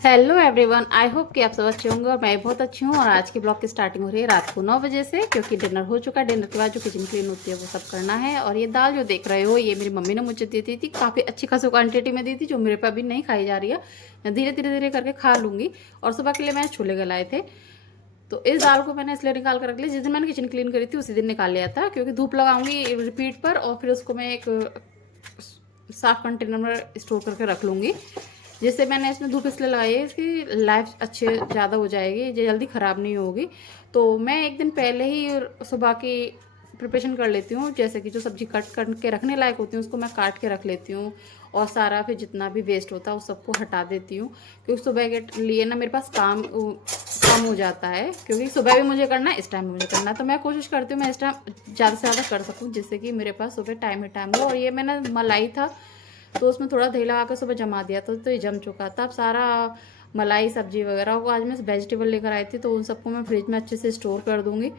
Hello everyone, I hope कि आप सब अच्छे होंगे और मैं बहुत अच्छी हूँ। और आज की ब्लॉग की स्टार्टिंग हो रही है रात को 9 बजे से, क्योंकि डिनर हो चुका है। डिनर के बाद जो किचन क्लीन होती है वो सब करना है। और ये दाल जो देख रहे हो, ये मेरी मम्मी ने मुझे दी थी। काफ़ी अच्छी खासी क्वांटिटी में दी थी, जो मेरे पे अभी नहीं खाई जा रही है। मैं धीरे धीरे धीरे करके खा लूँगी। और सुबह के लिए मैंने छोले गलाए थे, तो इस दाल को मैंने इसलिए निकाल कर रख लिया। जिस दिन मैंने किचन क्लीन करी थी उसी दिन निकाल लिया था, क्योंकि धूप लगाऊंगी रिपीट पर, और फिर उसको मैं एक साफ कंटेनर में स्टोर करके रख लूँगी। जिससे मैंने इसमें धूप इसलिए लगाई है, इसकी लाइफ अच्छे ज़्यादा हो जाएगी, ये जल्दी ख़राब नहीं होगी। तो मैं एक दिन पहले ही सुबह की प्रिपरेशन कर लेती हूँ। जैसे कि जो सब्ज़ी कट करके रखने लायक होती है उसको मैं काट के रख लेती हूँ, और सारा फिर जितना भी वेस्ट होता है उस सबको हटा देती हूँ। क्योंकि सुबह के लिए ना मेरे पास काम कम हो जाता है, क्योंकि सुबह भी मुझे करना है, इस टाइम भी मुझे करना है। तो मैं कोशिश करती हूँ मैं इस टाइम ज़्यादा से ज़्यादा कर सकूँ, जिससे कि मेरे पास सुबह टाइम ही टाइम हो। और ये मैंने मलाई था तो उसमें थोड़ा दही लगा कर सुबह जमा दिया था, तो ये जम चुका था। अब सारा मलाई सब्जी वगैरह को आज मैं वेजिटेबल लेकर आई थी, तो उन सबको मैं फ्रिज में अच्छे से स्टोर कर दूंगी।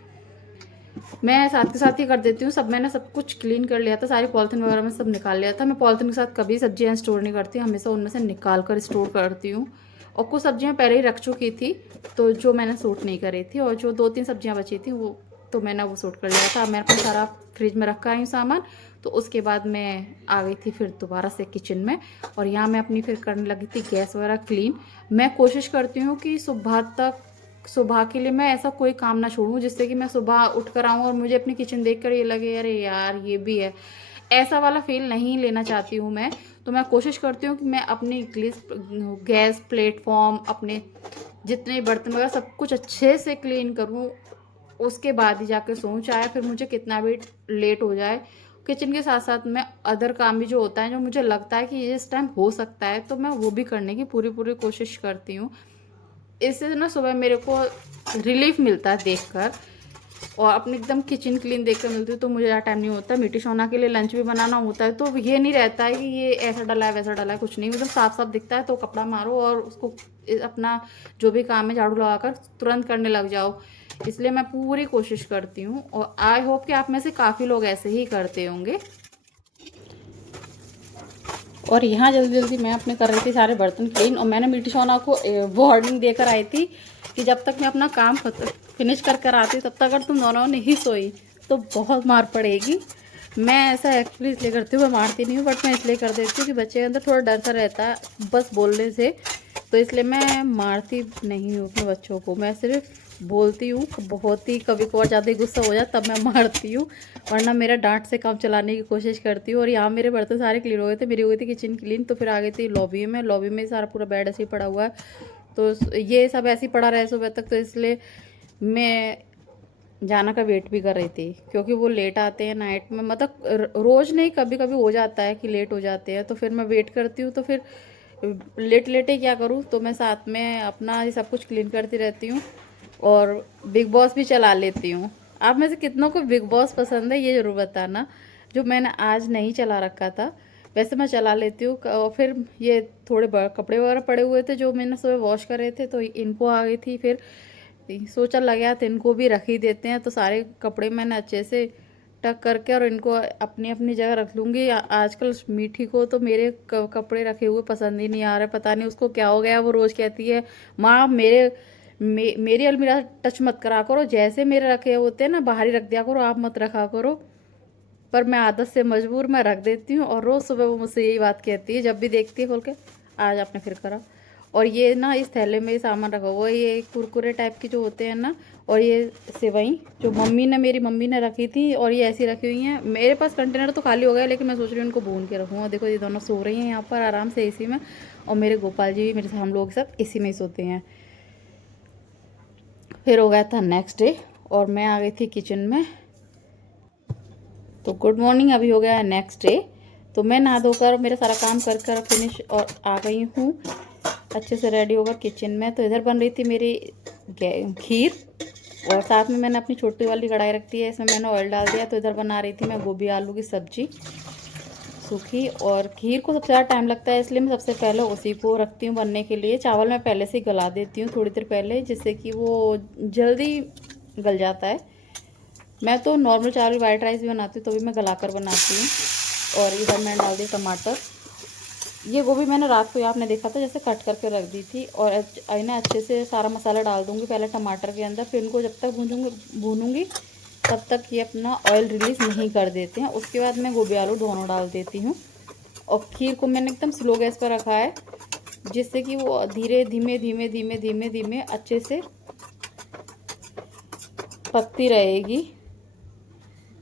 मैं साथ के साथ ही कर देती हूँ सब। मैंने सब कुछ क्लीन कर लिया था, सारी पॉलिथीन वगैरह में सब निकाल लिया था। मैं पॉलिथीन के साथ कभी सब्जियाँ स्टोर नहीं करती, हमेशा उनमें से निकाल कर स्टोर करती हूँ। और कुछ सब्जियाँ पहले ही रख चुकी थी, तो जो मैंने सूट नहीं करी थी, और जो 2-3 सब्जियाँ बची थी वो तो मैंने वो सूट कर लिया था। अब मैं अपना सारा फ्रिज में रखा आई हूँ सामान। तो उसके बाद मैं आ गई थी फिर दोबारा से किचन में, और यहाँ मैं अपनी फिर करने लगी थी गैस वगैरह क्लीन। मैं कोशिश करती हूँ कि सुबह के लिए मैं ऐसा कोई काम ना छोड़ूं जिससे कि मैं सुबह उठ कर आऊँ और मुझे अपनी किचन देख कर ये लगे अरे यार ये भी है। ऐसा वाला फील नहीं लेना चाहती हूँ मैं। तो मैं कोशिश करती हूँ कि मैं अपनी गैस प्लेटफॉर्म, अपने जितने बर्तन वगैरह सब कुछ अच्छे से क्लीन करूँ, उसके बाद ही जाकर सोऊं, चाहे फिर मुझे कितना भी लेट हो जाए। किचन के साथ साथ मैं अदर काम भी जो होता है, जो मुझे लगता है कि ये इस टाइम हो सकता है, तो मैं वो भी करने की पूरी पूरी कोशिश करती हूँ। इससे ना सुबह मेरे को रिलीफ मिलता है देखकर, और अपने एकदम किचन क्लीन देखकर मिलती हूँ। तो मुझे ज़्यादा टाइम नहीं होता, मीठी सोना के लिए लंच भी बनाना होता है, तो ये नहीं रहता है कि ये ऐसा डला है वैसा डला है, कुछ नहीं, एकदम साफ साफ दिखता है। तो कपड़ा मारो और उसको अपना जो भी काम है झाड़ू लगाकर तुरंत करने लग जाओ। इसलिए मैं पूरी कोशिश करती हूँ, और आई होप कि आप में से काफ़ी लोग ऐसे ही करते होंगे। और यहाँ जल्दी जल्दी मैं अपने कर रही थी सारे बर्तन क्लीन, और मैंने मीठी सोना को वार्निंग देकर आई थी कि जब तक मैं अपना काम फिनिश कर कर आती तब तक अगर तुम दोनों नहीं सोई तो बहुत मार पड़ेगी। मैं ऐसा एक्चुअली इसलिए करती हूँ, मैं मारती नहीं हूँ, बट मैं इसलिए कर देती हूँ कि बच्चे के अंदर थोड़ा डर सा रहता है बस बोलने से। तो इसलिए मैं मारती नहीं हूँ अपने बच्चों को, मैं सिर्फ बोलती हूँ। बहुत ही कभी कभार ज़्यादा गुस्सा हो जाए तब मैं मारती हूँ, वरना मेरा डांट से काम चलाने की कोशिश करती हूँ। और यहाँ मेरे बर्तन सारे क्लीन हो गए थे, मेरी हो गई थी किचन क्लीन। तो फिर आ गई थी लॉबी में। लॉबी में सारा पूरा बेड ऐसे ही पड़ा हुआ है, तो ये सब ऐसे ही पड़ा रहे सुबह तक। तो इसलिए मैं जाना का वेट भी कर रही थी, क्योंकि वो लेट आते हैं नाइट में, मतलब रोज़ नहीं, कभी कभी हो जाता है कि लेट हो जाते हैं। तो फिर मैं वेट करती हूँ, तो फिर लेट लेटे क्या करूँ, तो मैं साथ में अपना ये सब कुछ क्लीन करती रहती हूँ, और बिग बॉस भी चला लेती हूँ। आप में से कितनों को बिग बॉस पसंद है ये ज़रूर बताना। जो मैंने आज नहीं चला रखा था, वैसे मैं चला लेती हूँ। और फिर ये थोड़े कपड़े वगैरह पड़े हुए थे जो मैंने सुबह वॉश करे थे, तो इनको आ गई थी। फिर सोचा लगा तो इनको भी रख ही देते हैं, तो सारे कपड़े मैंने अच्छे से टक करके और इनको अपनी अपनी जगह रख लूँगी। आजकल मीठी को तो मेरे कपड़े रखे हुए पसंद ही नहीं आ रहे, पता नहीं उसको क्या हो गया। वो रोज़ कहती है माँ मेरी अलमीरा टच मत करा करो, जैसे मेरे रखे होते हैं ना बाहर ही रख दिया करो, आप मत रखा करो। पर मैं आदत से मजबूर मैं रख देती हूँ, और रोज़ सुबह वो मुझसे यही बात कहती है जब भी देखती है खोल के, आज आपने फिर करा। और ये ना इस थैले में सामान रखा हुआ है, ये कुरकुरे टाइप के जो होते हैं ना, और ये सेवई जो मेरी मम्मी ने रखी थी, और ये ऐसी रखी हुई हैं। मेरे पास कंटेनर तो खाली हो गया, लेकिन मैं सोच रही हूँ इनको भून के रखूँगा। देखो ये दोनों सो रही हैं यहाँ पर आराम से एसी में, और मेरे गोपाल जी भी मेरे हम लोग के साथ इसी में ही सोते हैं। फिर हो गया था नेक्स्ट डे, और मैं आ गई थी किचन में। तो गुड मॉर्निंग, अभी हो गया है नेक्स्ट डे। तो मैं नहा धोकर मेरा सारा काम कर कर फिनिश और आ गई हूँ अच्छे से रेडी होकर किचन में। तो इधर बन रही थी मेरी खीर, और साथ में मैंने अपनी छोटी वाली कढ़ाई रख दी है, इसमें मैंने ऑयल डाल दिया। तो इधर बना रही थी मैं गोभी आलू की सब्जी सूखी। और खीर को सबसे ज़्यादा टाइम लगता है, इसलिए मैं सबसे पहले उसी को रखती हूँ बनने के लिए। चावल मैं पहले से ही गला देती हूँ थोड़ी देर पहले, जिससे कि वो जल्दी गल जाता है। मैं तो नॉर्मल चावल वाइट राइस भी बनाती हूँ तो भी मैं गलाकर बनाती हूँ। और इधर मैंने डाल दिया टमाटर, ये गोभी मैंने रात को आपने देखा था जैसे कट करके रख दी थी, और इन्हें अच्छे से सारा मसाला डाल दूँगी पहले टमाटर के अंदर, फिर इनको जब तक भूनूंगी तब तक ये अपना ऑयल रिलीज़ नहीं कर देते हैं। उसके बाद मैं गोभी आलू दोनों डाल देती हूँ। और खीर को मैंने एकदम स्लो गैस पर रखा है, जिससे कि वो धीरे धीमे धीमे धीमे धीमे धीमे अच्छे से पकती रहेगी।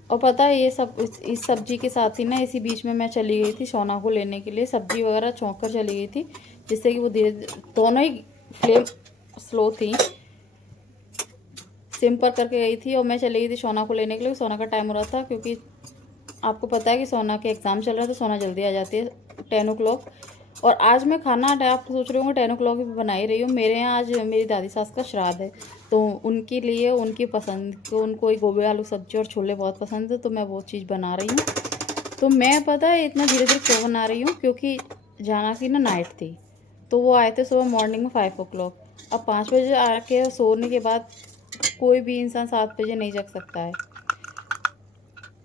और पता है ये सब इस सब्जी के साथ ही ना, इसी बीच में मैं चली गई थी सोना को लेने के लिए, सब्जी वगैरह छौंक कर चली गई थी, जिससे कि वो धीरे दोनों ही फ्लेम स्लो थी, सिम पर करके गई थी। और मैं चली गई थी सोना को लेने के लिए, सोना का टाइम हो रहा था, क्योंकि आपको पता है कि सोना के एग्ज़ाम चल रहा था, सोना जल्दी आ जाती है 10 o'clock। और आज मैं खाना आप सोच रहे होंगे 10 o'clock भी बना ही रही हूँ। मेरे यहाँ आज मेरी दादी सास का श्राद्ध है, तो उनके लिए उनकी पसंद को, उनको गोभी आलू सब्जी और छोले बहुत पसंद है, तो मैं वो चीज़ बना रही हूँ। तो मैं पता है इतना धीरे धीरे क्यों बना रही हूँ, क्योंकि जाना की ना नाइट थी, तो वो आए थे सुबह मॉर्निंग में 5 o'clock। अब 5 बजे आके सोने के बाद कोई भी इंसान 7 बजे नहीं जग सकता है,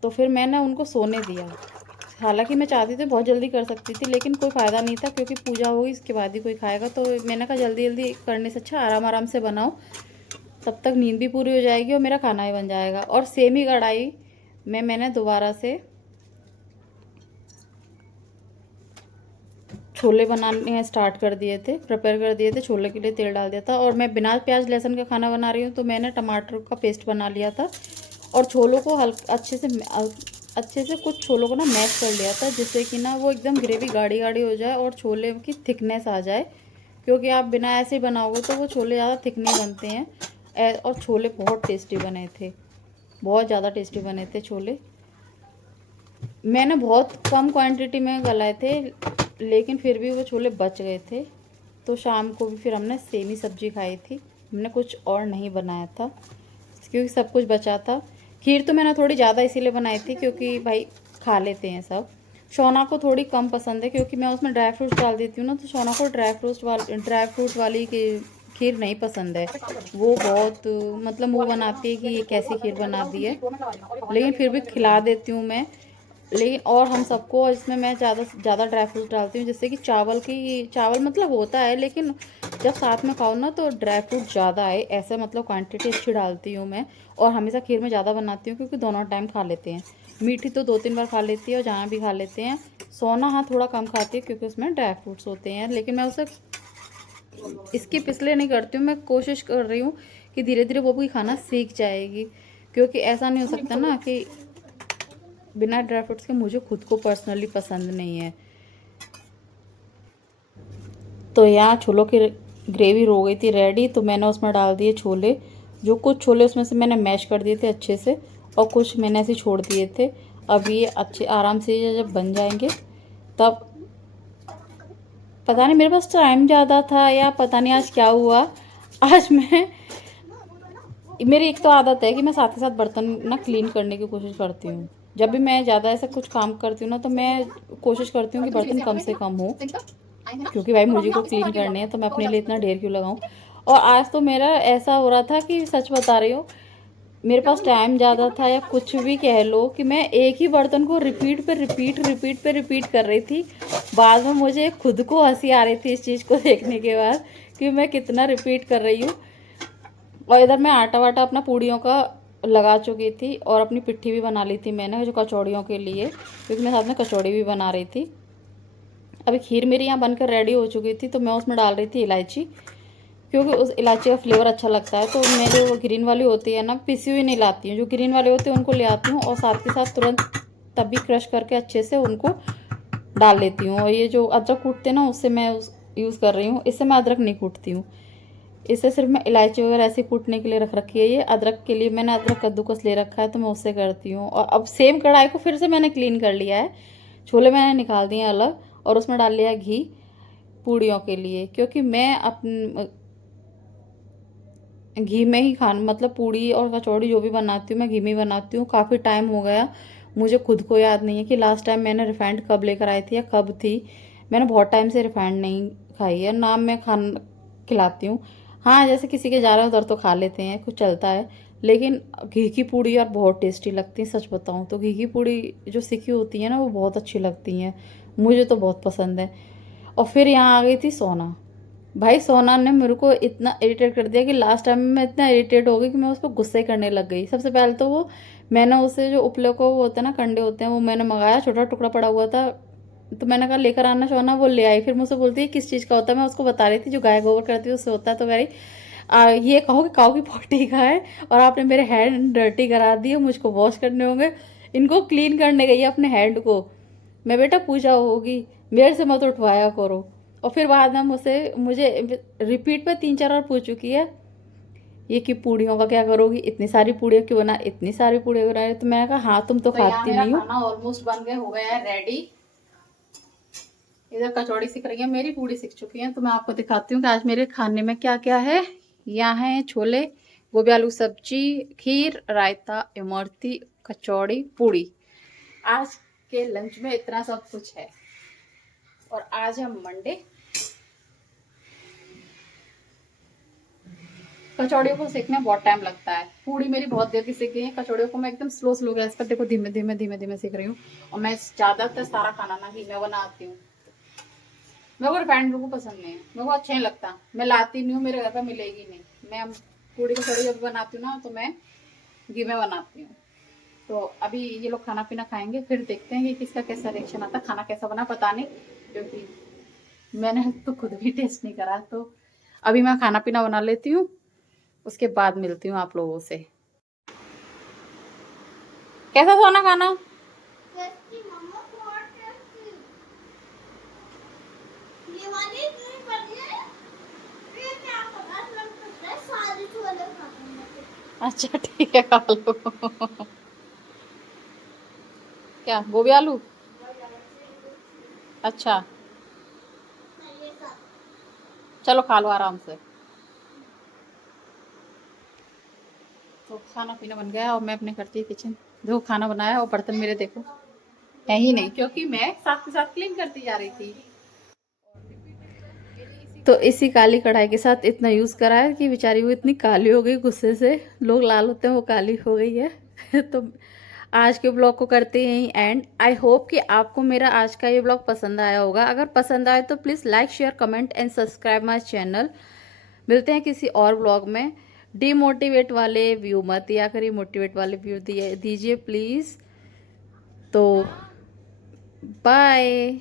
तो फिर मैंने उनको सोने दिया। हालांकि मैं चाहती थी बहुत जल्दी कर सकती थी, लेकिन कोई फ़ायदा नहीं था, क्योंकि पूजा होगी इसके बाद ही कोई खाएगा। तो मैंने कहा जल्दी जल्दी करने से अच्छा आराम आराम से बनाओ, तब तक नींद भी पूरी हो जाएगी और मेरा खाना भी बन जाएगा। और सेम ही कढ़ाई में मैंने दोबारा से छोले बनाने स्टार्ट कर दिए थे, प्रिपेयर कर दिए थे, छोले के लिए तेल डाल दिया था। और मैं बिना प्याज लहसुन का खाना बना रही हूँ, तो मैंने टमाटर का पेस्ट बना लिया था, और छोलों को अच्छे से कुछ छोलों को ना मैश कर लिया था, जिससे कि ना वो एकदम ग्रेवी गाढ़ी गाढ़ी हो जाए और छोले की थिकनेस आ जाए। क्योंकि आप बिना ऐसे ही बनाओगे तो वो छोले ज़्यादा थिक नहीं बनते हैं। और छोले बहुत टेस्टी बने थे, बहुत ज़्यादा टेस्टी बने थे छोले। मैंने बहुत कम क्वांटिटी में गलाए थे, लेकिन फिर भी वो छोले बच गए थे। तो शाम को भी फिर हमने सेम ही सब्जी खाई थी, हमने कुछ और नहीं बनाया था, क्योंकि सब कुछ बचा था। खीर तो मैंने थोड़ी ज़्यादा इसीलिए बनाई थी, क्योंकि भाई खा लेते हैं सब। शोना को थोड़ी कम पसंद है, क्योंकि मैं उसमें ड्राई फ्रूट्स डाल देती हूँ ना, तो शोना को ड्राई फ्रूट वाली खीर नहीं पसंद है। वो बहुत मतलब मुँह बनाती है कि ये कैसी खीर बना दी है, लेकिन फिर भी खिला देती हूँ मैं। लेकिन और हम सबको इसमें मैं ज़्यादा से ज़्यादा ड्राई फ्रूट डालती हूँ, जिससे कि चावल मतलब होता है, लेकिन जब साथ में खाओ ना तो ड्राई फ्रूट ज़्यादा है, ऐसे मतलब क्वांटिटी अच्छी डालती हूँ मैं। और हमेशा खीर में ज़्यादा बनाती हूँ, क्योंकि दोनों टाइम खा लेते हैं। मीठी तो 2-3 बार खा लेती है, और जहाँ भी खा लेते हैं। सोना हाँ थोड़ा कम खाती है, क्योंकि उसमें ड्राई फ्रूट्स होते हैं, लेकिन मैं उसे स्किप इसलिए नहीं करती हूँ, मैं कोशिश कर रही हूँ कि धीरे धीरे वो भी खाना सीख जाएगी। क्योंकि ऐसा नहीं हो सकता ना कि बिना ड्राई फ्रूट्स के मुझे खुद को पर्सनली पसंद नहीं है। तो यहाँ छोलों की ग्रेवी हो गई थी रेडी, तो मैंने उसमें डाल दिए छोले। जो कुछ छोले उसमें से मैंने मैश कर दिए थे अच्छे से, और कुछ मैंने ऐसे छोड़ दिए थे। अब ये अच्छे आराम से जब बन जाएंगे तब, पता नहीं मेरे पास टाइम ज़्यादा था या पता नहीं आज क्या हुआ। आज मेरी एक तो आदत है कि मैं साथ ही साथ बर्तन ना क्लीन करने की कोशिश करती हूँ। जब भी मैं ज़्यादा ऐसा कुछ काम करती हूँ ना, तो मैं कोशिश करती हूँ कि बर्तन कम से कम हो, क्योंकि भाई मुझे को क्लीन करने हैं, तो मैं अपने लिए इतना ढेर क्यों लगाऊं। और आज तो मेरा ऐसा हो रहा था कि सच बता रही हूँ, मेरे पास टाइम ज़्यादा था या कुछ भी कह लो, कि मैं एक ही बर्तन को रिपीट कर रही थी। बाद में मुझे खुद को हंसी आ रही थी इस चीज़ को देखने के बाद, कि मैं कितना रिपीट कर रही हूँ। और इधर मैं आटा वाटा अपना पूड़ियों का लगा चुकी थी, और अपनी पिट्ठी भी बना ली थी मैंने, जो कचौड़ियों के लिए, क्योंकि मैं साथ में कचौड़ी भी बना रही थी। अभी खीर मेरी यहाँ बनकर रेडी हो चुकी थी, तो मैं उसमें डाल रही थी इलायची, क्योंकि उस इलायची का फ्लेवर अच्छा लगता है। तो मैं जो ग्रीन वाली होती है ना, पिसी हुई नहीं लाती हूँ, जो ग्रीन वाले होते हैं उनको ले आती हूँ, और साथ के साथ तुरंत तभी क्रश करके अच्छे से उनको डाल लेती हूँ। और ये जो अदरक कूटते हैं ना, उससे मैं यूज़ कर रही हूँ, इससे मैं अदरक नहीं कूटती हूँ। इससे सिर्फ मैं इलायची वगैरह ऐसे कूटने के लिए रख रखी है। ये अदरक के लिए मैंने अदरक कद्दूकस ले रखा है, तो मैं उससे करती हूँ। और अब सेम कढ़ाई को फिर से मैंने क्लीन कर लिया है, छोले मैंने निकाल दिए अलग, और उसमें डाल लिया घी पूड़ियों के लिए, क्योंकि मैं घी में ही खाना मतलब पूड़ी और कचौड़ी जो भी बनाती हूँ मैं घी में ही बनाती हूँ। काफ़ी टाइम हो गया, मुझे खुद को याद नहीं है कि लास्ट टाइम मैंने रिफाइंड कब लेकर आई थी या कब थी। मैंने बहुत टाइम से रिफाइंड नहीं खाई है, ना मैं खाना खिलाती हूँ। हाँ, जैसे किसी के जा रहे हो उधर तो खा लेते हैं, कुछ चलता है। लेकिन घी की पूड़ी यार बहुत टेस्टी लगती है, सच बताऊँ तो घी की पूड़ी जो सिकी होती है ना, वो बहुत अच्छी लगती हैं, मुझे तो बहुत पसंद है। और फिर यहाँ आ गई थी सोना। भाई सोना ने मेरे को इतना इरिटेट कर दिया कि लास्ट टाइम मैं इतना इरिटेट हो गई कि मैं उसको गुस्से करने लग गई। सबसे पहले तो वो मैंने उसे जो उपले को वो होते हैं ना कंडे होते हैं वो मैंने मंगाया, छोटा टुकड़ा पड़ा हुआ था, तो मैंने कहा लेकर आना सोना, वो ले आई। फिर मुझसे बोलती है किस चीज़ का होता है, मैं उसको बता रही थी जो गाय गोबर करती है उससे होता है। तो कह रही ये कहो कि काऊ की पोटी का है और आपने मेरे हैंड डर्टी करा दिए, मुझको वॉश करने होंगे। इनको क्लीन करने गई है अपने हैंड को। मैं बेटा पूजा होगी, मेरे से मत उठवाया करो। और फिर बाद में मुझे रिपीट पे 3-4 बार पूछ चुकी है ये कि पूड़ियों का क्या करोगी, इतनी सारी पूड़ियाँ क्यों बना, इतनी सारी पूड़ियाँ बना रही। तो मैंने कहा हाँ तुम तो खाती नहीं हो। खाना ऑलमोस्ट बन गया, हो गया है रेडी। इधर कचौड़ी सिक रही है, मेरी पूड़ी सिक चुकी है। तो मैं आपको दिखाती हूँ कि आज मेरे खाने में क्या क्या है। यहाँ है छोले, गोभी आलू सब्जी, खीर, रायता, इमरती, कचौड़ी, पूड़ी। आज के लंच में इतना सब कुछ है। और आज है मंडे। कचौड़ियों को सेकने में बहुत टाइम लगता है, पूड़ी मेरी बहुत देर की सेक गई है, कचौड़ियों को मैं एकदम स्लो गैस पर देखो धीमे धीमे धीमे धीमे सेक रही हूँ। और मैं ज़्यादातर सारा खाना ना घी में बनाती हूँ। मेरे को रिफाइंड बिल्कुल पसंद नहीं है, मेरे को अच्छा नहीं लगता, मैं लाती नहीं हूँ, मेरे घर पर मिलेगी नहीं। मैं पूड़ी कचौड़ी जब बनाती हूँ ना तो मैं घी में बनाती हूँ। तो अभी ये लोग खाना पीना खाएंगे, फिर देखते हैं कि किसका कैसा रिएक्शन आता है, खाना कैसा बना पता नहीं, क्योंकि मैंने तो खुद भी टेस्ट नहीं करा। तो अभी मैं खाना पीना बना लेती हूँ, उसके बाद मिलती हूँ आप लोगों से। कैसा सोना खाना? अच्छा ठीक है, खा लो। क्या गोभी आलू? अच्छा चलो खा लो आराम से। तो खाना पीना बन गया और मैं अपने करती है किचन। देखो खाना बनाया और बर्तन मेरे देखो है ही नहीं, क्योंकि मैं साथ के साथ क्लीन करती जा रही थी। तो इसी काली कढ़ाई के साथ इतना यूज़ करा है कि बेचारी वो इतनी काली हो गई, गुस्से से लोग लाल होते हैं वो काली हो गई है। तो आज के ब्लॉग को करते हैं एंड। आई होप कि आपको मेरा आज का ये ब्लॉग पसंद आया होगा। अगर पसंद आए तो please like share comment and subscribe my channel. मिलते हैं किसी और ब्लॉग में। डीमोटिवेट वाले व्यू मत दिया करिए, मोटिवेट वाले व्यू दीजिए प्लीज़। तो बाय।